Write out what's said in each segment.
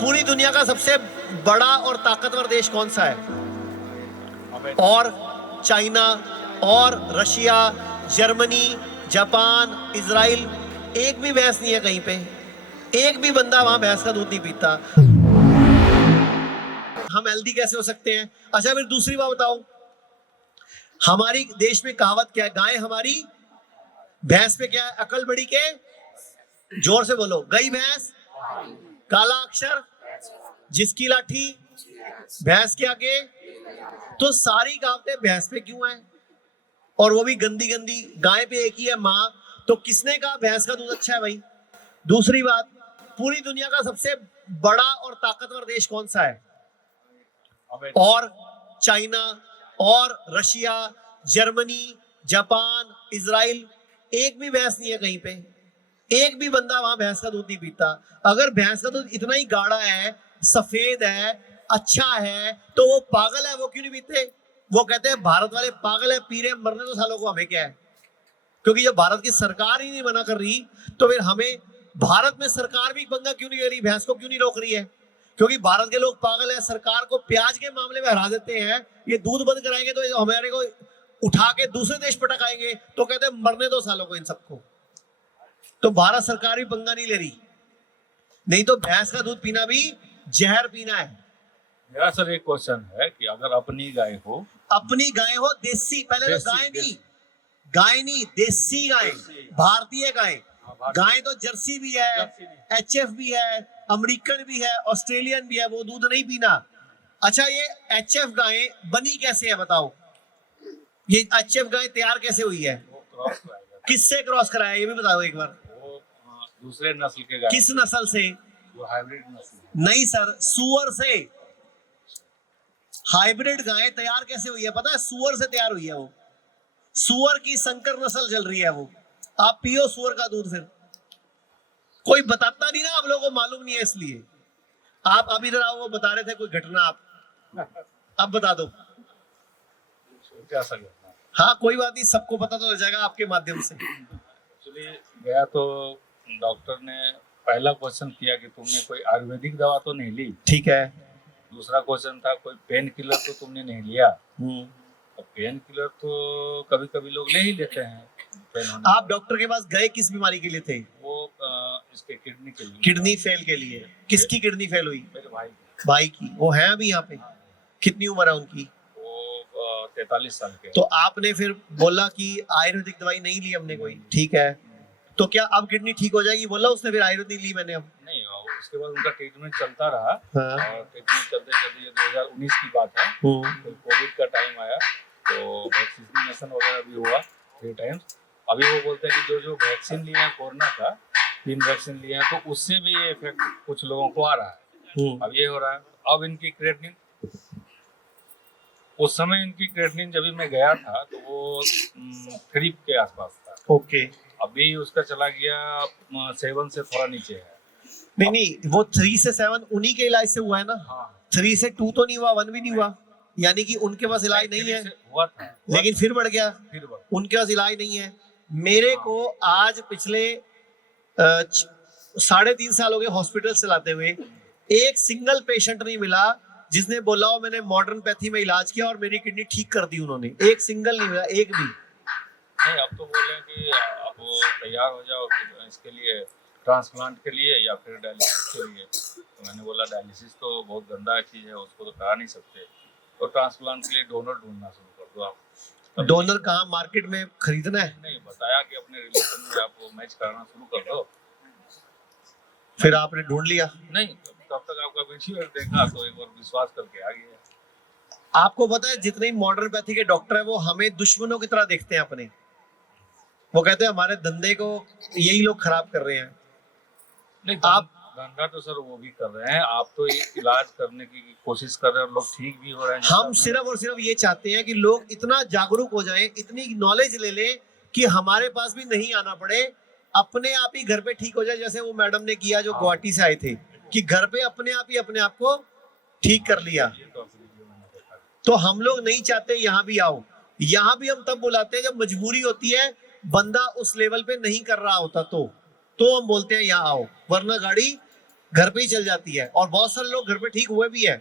पूरी दुनिया का सबसे बड़ा और ताकतवर देश कौन सा है? और चाइना और रशिया, जर्मनी, जापान, इजराइल, एक भी भैंस नहीं है कहीं पे, एक भी बंदा वहां भैंस का दूध नहीं पीता। हम हेल्दी कैसे हो सकते हैं? अच्छा फिर दूसरी बात बताओ, हमारी देश में कहावत क्या है? गाय हमारी भैंस पे क्या है? अकल बड़ी के, जोर से बोलो, गई भैंस, काला अक्षर, जिसकी लाठी, भैंस के आगे। तो सारी कहावतें भैंस पे क्यों है? और वो भी गंदी गंदी। गाय पे एक ही है माँ, तो किसने कहा भैंस का दूध अच्छा है भाई? दूसरी बात, पूरी दुनिया का सबसे बड़ा और ताकतवर देश कौन सा है? और चाइना और रशिया, जर्मनी, जापान, इजराइल, एक भी भैंस नहीं है कहीं पे, एक भी बंदा वहां भैंस का दूध नहीं पीता। अगर भैंस का दूध इतना ही गाढ़ा है, सफेद है, अच्छा है, तो वो पागल है, वो क्यों नहीं पीते? वो कहते हैं भारत वाले पागल है, पी रहे, मरने दो सालों को, हमें क्या है? क्योंकि जब भारत की सरकार ही नहीं मना कर रही, तो फिर हमें भारत में सरकार भी पंगा क्यों नहीं ले रही? भैंस को क्यों नहीं रोक रही है? क्योंकि भारत के लोग पागल है, सरकार को प्याज के मामले में हरा देते हैं, ये दूध बंद कराएंगे तो हमारे को उठा के दूसरे देश पटकाएंगे, तो कहते हैं मरने दो सालों को इन सबको। तो भारत सरकार भी पंगा नहीं ले रही, नहीं तो भैंस का दूध पीना भी जहर पीना है। मेरा सर एक क्वेश्चन है कि अगर अपनी गाय हो, अपनी गाय हो देसी, पहले तो गाय नहीं, देसी गाय, भारतीय गाय। गाय तो जर्सी भी है, एचएफ भी है, अमेरिकन भी है, ऑस्ट्रेलियन भी है, वो दूध नहीं पीना। अच्छा ये एचएफ गाय बनी कैसे है बताओ? ये एचएफ गाय तैयार कैसे हुई है? किससे क्रॉस कराया ये भी बताओ एक बार। वो दूसरे नस्ल के गाय। किस नस्ल से? वो हाइब्रिड नस्ल। नहीं सर, सुअर से। हाइब्रिड गाय तैयार कैसे हुई है पता है? सुअर से तैयार हुई है वो, सुअर की संकर नस्ल चल रही है वो। आप पियो सुअर का दूध, फिर कोई बताता नहीं ना, आप लोगों को मालूम नहीं है इसलिए। आप अभी इधर आओ, वो बता रहे थे कोई घटना, आप अब बता दो। क्या सर? हाँ कोई बात नहीं, सबको पता तो लग जाएगा आपके माध्यम से। एक्चुअली गया तो डॉक्टर ने पहला क्वेश्चन किया कि तुमने कोई आयुर्वेदिक दवा तो नहीं ली। ठीक है। दूसरा क्वेश्चन था कोई पेन किलर तो तुमने नहीं लिया। पेन किलर तो कभी कभी लोग ले ही लेते हैं पेन होने। आप डॉक्टर के पास गए किस बीमारी के लिए थे? वो इसके किडनी के लिए। किडनी फेल के लिए? किसकी किडनी फेल हुई? मेरे भाई की। भाई की। वो है अभी यहाँ पे? कितनी उम्र है उनकी? वो 43 साल के। तो आपने फिर बोला कि आयुर्वेदिक दवाई नहीं ली हमने कोई, ठीक है, तो क्या अब किडनी ठीक हो जाएगी? बोला उसने फिर आयुर्वेदिक ली मैंने अब? नहीं, उसके बाद उनका ट्रीटमेंट चलता रहा। हाँ। और ट्रीटमेंट चलते चलते ये 2019 की बात है, फिर कोविड का टाइम आया तो वैक्सीनेशन वगैरह भी हुआ 3 टाइम्स। अभी वो बोलते हैं कि जो वैक्सीन लिए हैं कोरोना का, 3 वैक्सीन लिए हैं, तो उससे भी ये इफेक्ट कुछ लोगों को आ रहा है। अब ये हो रहा है। अब इनकी क्रिएटिनिन, उस समय इनकी क्रिएटिनिन जब मैं गया था तो वो 3 के आसपास था। ओके। अभी उसका चला गया 7 से थोड़ा नीचे है। नहीं, वो 3 से 7 उन्हीं के इलाज से हुआ है ना? हाँ। 3 से 2 तो नहीं हुआ, 1 भी नहीं हुआ, यानी कि उनके पास इलाज नहीं है। हुआ था, लेकिन फिर बढ़ गया, उनके पास इलाज नहीं है। मेरे को आज पिछले 3.5 साल हो गए हॉस्पिटल चलाते हुए, एक सिंगल पेशेंट नहीं मिला जिसने बोला हो मैंने मॉडर्न पैथी में इलाज किया और मेरी किडनी ठीक कर दी उन्होंने। एक सिंगल नहीं मिला, एक भी नहीं। अब तो बोल रहे हैं कि आप तैयार हो जाओ इसके लिए, ट्रांसप्लांट के लिए या फिर डायलिसिस के लिए। तो मैंने बोला डायलिसिस तो बहुत गंदा चीज़ है, उसको तो करा नहीं सकते, तो ट्रांसप्लांट के लिए डोनर ढूंढना शुरू कर दो आप। डोनर कहाँ मार्केट में खरीदना है? नहीं, बताया कि अपने रिलेशन में आप मैच कराना शुरू कर दो। फिर आपने ढूंढ लिया? नहीं, तब तक आपका वीडियो देखा तो एक बार विश्वास करके आ गया। आपको पता है जितने मॉडर्नपैथी के डॉक्टर है वो हमें दुश्मनों की तरह देखते हैं अपने। वो कहते हैं हमारे धंधे को यही लोग खराब कर रहे हैं। नहीं, आप धंधा तो सर वो भी कर रहे हैं, आप तो इलाज करने की कोशिश कर रहे हैं, लोग ठीक भी हो रहे हैं। हम सिर्फ और सिर्फ ये चाहते हैं कि लोग इतना जागरूक हो जाएं, इतनी नॉलेज ले लें कि हमारे पास भी नहीं आना पड़े, अपने आप ही घर पे ठीक हो जाए। जैसे वो मैडम ने किया जो गुवाहाटी से आए थे, कि घर पे अपने आप ही अपने आप को ठीक कर लिया। तो हम लोग नहीं चाहते यहाँ भी आओ। यहाँ भी हम तब बुलाते हैं जब मजबूरी होती है, बंदा उस लेवल पे नहीं कर रहा होता तो हम बोलते हैं यहाँ आओ, वरना गाड़ी घर पे ही चल जाती है, और बहुत सारे लोग घर पे ठीक हुए भी हैं।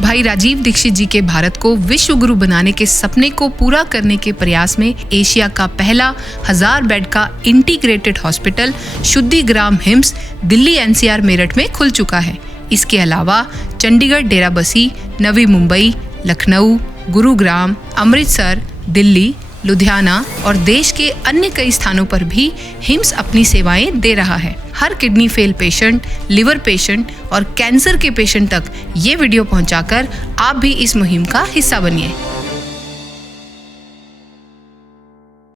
भाई राजीव दीक्षित जी के भारत को विश्व गुरु बनाने के सपने को पूरा करने के प्रयास में एशिया का पहला 1000 बेड का integrated hospital Shuddhigram HIIMS Delhi NCR Meerut में खुल चुका है। इसके अलावा चंडीगढ़, डेराबसी, नवी मुंबई, लखनऊ, गुरुग्राम, अमृतसर, दिल्ली, लुधियाना और देश के अन्य कई स्थानों पर भी हिम्स अपनी सेवाएं दे रहा है। हर kidney fail patient, liver patient और कैंसर के पेशेंट तक ये वीडियो पहुंचाकर आप भी इस मुहिम का हिस्सा बनिए।